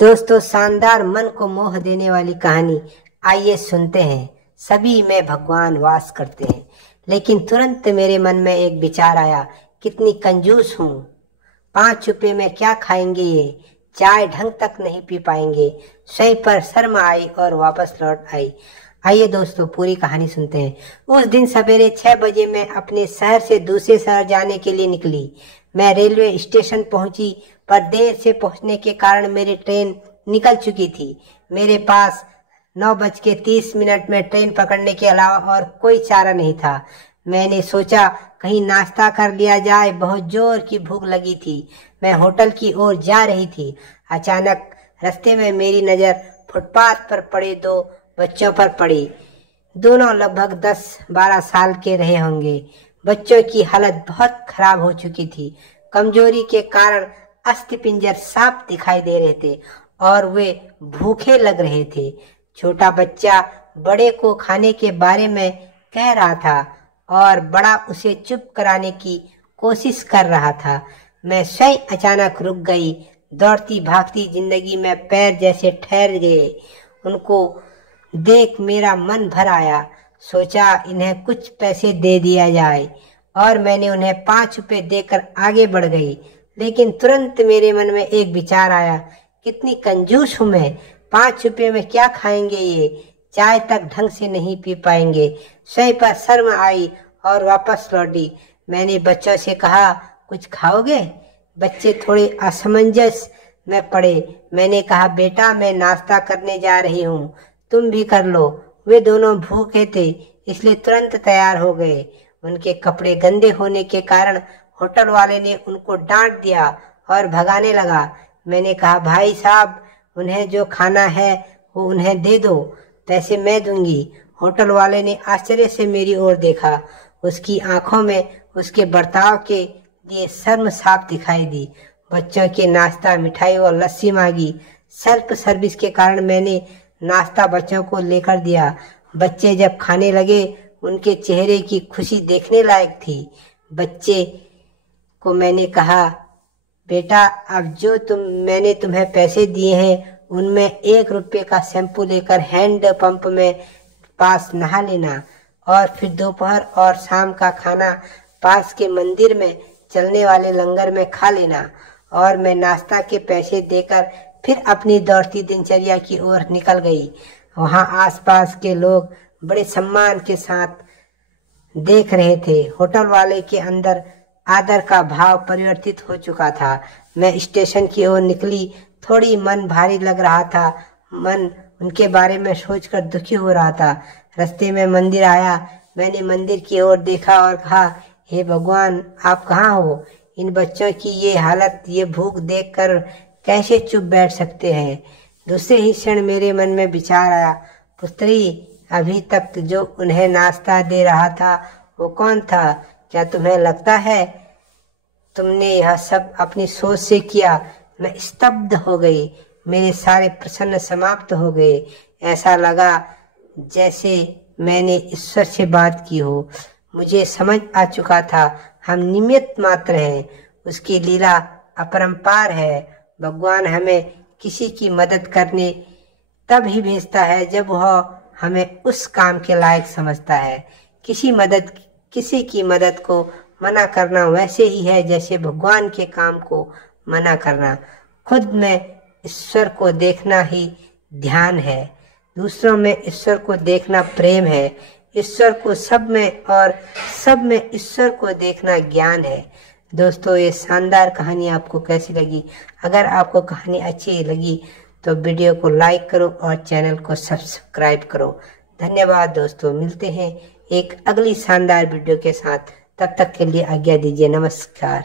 दोस्तों, शानदार मन को मोह देने वाली कहानी आइए सुनते हैं। सभी में भगवान वास करते हैं, लेकिन तुरंत मेरे मन में एक विचार आया, कितनी कंजूस हूँ। 5 रुपए में क्या खाएंगे ये, चाय ढंग तक नहीं पी पाएंगे। स्वयं पर शर्म आई और वापस लौट आई। आइए दोस्तों, पूरी कहानी सुनते हैं। उस दिन सवेरे 6 बजे मैं अपने शहर से दूसरे शहर जाने के लिए निकली। मैं रेलवे स्टेशन पहुंची, पर देर से पहुंचने के कारण मेरी ट्रेन निकल चुकी थी। मेरे पास 9:30 में ट्रेन पकड़ने के अलावा और कोई चारा नहीं था। मैंने सोचा कहीं नाश्ता कर लिया जाए, बहुत जोर की भूख लगी थी। मैं होटल की ओर जा रही थी। अचानक रास्ते में मेरी नज़र फुटपाथ पर पड़े 2 बच्चों पर पड़ी। दोनों लगभग 10-12 साल के रहे होंगे। बच्चों की हालत बहुत खराब हो चुकी थी। कमजोरी के कारण अस्थिपिंजर साफ दिखाई दे रहे थे और वे भूखे लग रहे थे। छोटा बच्चा बड़े को खाने के बारे में कह रहा था और बड़ा उसे चुप कराने की कोशिश कर रहा था। मैं स्वयं अचानक रुक गई। दौड़ती भागती जिंदगी में पैर जैसे ठहर गए। उनको देख मेरा मन भर आया। सोचा इन्हें कुछ पैसे दे दिया जाए और मैंने उन्हें 5 रुपए देकर आगे बढ़ गई। लेकिन तुरंत मेरे मन में एक विचार आया, कितनी कंजूस हूँ मैं। 5 रुपए में क्या खाएंगे ये, चाय तक ढंग से नहीं पी पाएंगे। स्वयं पर शर्म आई और वापस लौटी। मैंने बच्चों से कहा, कुछ खाओगे? बच्चे थोड़े असमंजस में पड़े। मैंने कहा, बेटा मैं नाश्ता करने जा रही हूँ, तुम भी कर लो। वे दोनों भूखे थे, इसलिए तुरंत तैयार हो गए। उनके कपड़े गंदे होने के कारण होटल वाले ने उनको डांट दिया और भगाने लगा। मैंने कहा, भाई साहब उन्हें जो खाना है वो उन्हें दे दो, पैसे मैं दूंगी। होटल वाले ने आश्चर्य से मेरी ओर देखा। उसकी आंखों में उसके बर्ताव के लिए शर्म साफ दिखाई दी। बच्चों के नाश्ता, मिठाई और लस्सी मांगी। सेल्फ सर्विस के कारण मैंने नाश्ता बच्चों को लेकर दिया। बच्चे जब खाने लगे, उनके चेहरे की खुशी देखने लायक थी। बच्चे को मैंने कहा, बेटा अब जो मैंने तुम्हें पैसे दिए हैं उनमें 1 रुपये का शैम्पू लेकर हैंड पंप में पास नहा लेना और फिर दोपहर और शाम का खाना पास के मंदिर में चलने वाले लंगर में खा लेना। और मैं नाश्ता के पैसे देकर फिर अपनी दौड़ती दिनचर्या की ओर निकल गई। वहां आसपास के लोग बड़े सम्मान के साथ देख रहे थे। होटल वाले के अंदर आदर का भाव परिवर्तित हो चुका था। मैं स्टेशन की ओर निकली। थोड़ी मन भारी लग रहा था। मन उनके बारे में सोचकर दुखी हो रहा था। रास्ते में मंदिर आया। मैंने मंदिर की ओर देखा और कहा, हे भगवान आप कहाँ हो? इन बच्चों की ये हालत, ये भूख देखकर कैसे चुप बैठ सकते हैं? दूसरे ही क्षण मेरे मन में विचार आया, पुत्री अभी तक जो उन्हें नाश्ता दे रहा था वो कौन था? क्या तुम्हें लगता है तुमने यह सब अपनी सोच से किया? मैं स्तब्ध हो गई। मेरे सारे प्रश्न समाप्त हो गए। ऐसा लगा जैसे मैंने ईश्वर से बात की हो। मुझे समझ आ चुका था, हम निमित्त मात्र हैं, उसकी लीला अपरंपार है। भगवान हमें किसी की मदद करने तब ही भेजता है जब वह हमें उस काम के लायक समझता है। किसी की मदद को मना करना वैसे ही है जैसे भगवान के काम को मना करना। खुद में ईश्वर को देखना ही ध्यान है, दूसरों में ईश्वर को देखना प्रेम है। ईश्वर को सब में और सब में ईश्वर को देखना ज्ञान है। दोस्तों, ये शानदार कहानी आपको कैसी लगी? अगर आपको कहानी अच्छी लगी तो वीडियो को लाइक करो और चैनल को सब्सक्राइब करो। धन्यवाद दोस्तों, मिलते हैं एक अगली शानदार वीडियो के साथ। तब तक के लिए आज्ञा दीजिए। नमस्कार।